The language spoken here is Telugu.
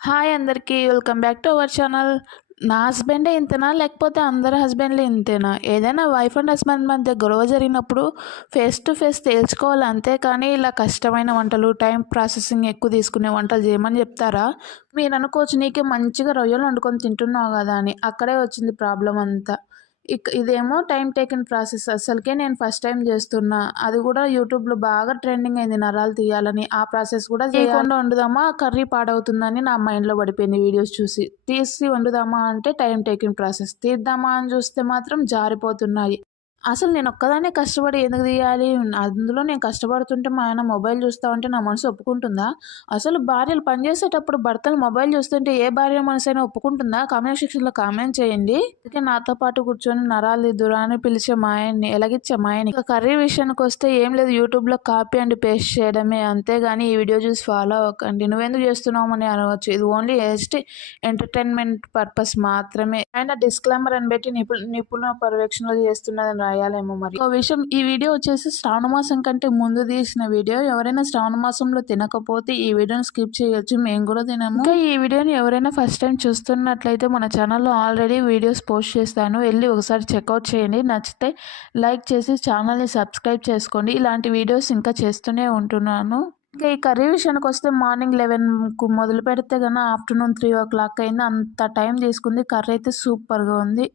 హాయ్ అందరికీ welcome back to our channel. నా హస్బెండే ఇంతేనా లేకపోతే అందరి హస్బెండ్లు ఇంతేనా? ఏదైనా వైఫ్ అండ్ హస్బెండ్ మధ్య గొడవ జరిగినప్పుడు ఫేస్ టు ఫేస్ తేల్చుకోవాలి అంతే, కానీ ఇలా కష్టమైన వంటలు, టైం ప్రాసెసింగ్ ఎక్కువ తీసుకునే వంటలు చేయమని చెప్తారా? మీరు అనుకోవచ్చు నీకే మంచిగా రొయ్యలు వండుకొని తింటున్నావు కదా అని. అక్కడే వచ్చింది ప్రాబ్లం అంతా. ఇదేమో టైం టేకింగ్ ప్రాసెస్. అసలుకే నేను ఫస్ట్ టైం చేస్తున్నా. అది కూడా యూట్యూబ్లో బాగా ట్రెండింగ్ అయింది నరాలు తీయాలని. ఆ ప్రాసెస్ కూడా చేయకుండా వండుదామా కర్రీ పాడవుతుందని నా మైండ్లో పడిపోయింది వీడియోస్ చూసి. తీసి వండుదామా అంటే టైం టేకింగ్ ప్రాసెస్, తీద్దామా అని చూస్తే మాత్రం జారిపోతున్నాయి. అసలు నేను ఒక్కదాన్నే కష్టపడి ఎందుకు తీయాలి? అందులో నేను కష్టపడుతుంటే మా ఆయన మొబైల్ చూస్తా ఉంటే నా మనసు ఒప్పుకుంటుందా? అసలు భార్యలు పనిచేసేటప్పుడు భర్తలు మొబైల్ చూస్తుంటే ఏ భార్య మనసైనా ఒప్పుకుంటుందా? కామెంట్ సెక్షన్‌లో కామెంట్ చేయండి. అందుకే నాతో పాటు కూర్చొని నరాలు తీద్దురా అని పిలిచే మా ఆయన్ని, ఎలాగిచ్చే మా ఆయన్ని. ఇక కర్రీ విషయానికొస్తే ఏం లేదు, యూట్యూబ్‌లో కాపీ అండ్ పేస్ట్ చేయడమే. అంతేగాని ఈ వీడియో చూసి ఫాలో అవ్వకండి. నువ్వెందుకు చేస్తున్నావు అని అనవచ్చు. ఇది ఓన్లీ జస్ట్ ఎంటర్‌టైన్‌మెంట్ పర్పస్ మాత్రమే. ఆయన డిస్క్లైమర్ అని పెట్టి నిపుణ పర్యవేక్షణలు చేస్తున్నదని రాయాలేమో మరి. ఒక విషయం, ఈ వీడియో వచ్చేసి శ్రావణ మాసం కంటే ముందు తీసిన వీడియో. ఎవరైనా శ్రావణ మాసంలో తినకపోతే ఈ వీడియోని స్కిప్ చేయొచ్చు, మేము కూడా తినము. ఇంకా ఈ వీడియోని ఎవరైనా ఫస్ట్ టైం చూస్తున్నట్లయితే మన ఛానల్లో ఆల్రెడీ వీడియోస్ పోస్ట్ చేస్తాను, వెళ్ళి ఒకసారి చెక్అవుట్ చేయండి. నచ్చితే లైక్ చేసి ఛానల్ని సబ్స్క్రైబ్ చేసుకోండి. ఇలాంటి వీడియోస్ ఇంకా చేస్తూనే ఉంటున్నాను. ఇంకా ఈ కర్రీ విషయానికి వస్తే మార్నింగ్ 11కు మొదలు పెడితే కన్నా ఆఫ్టర్నూన్ 3 o'clock అయింది. అంత టైం తీసుకుంది. కర్రీ అయితే సూపర్గా ఉంది.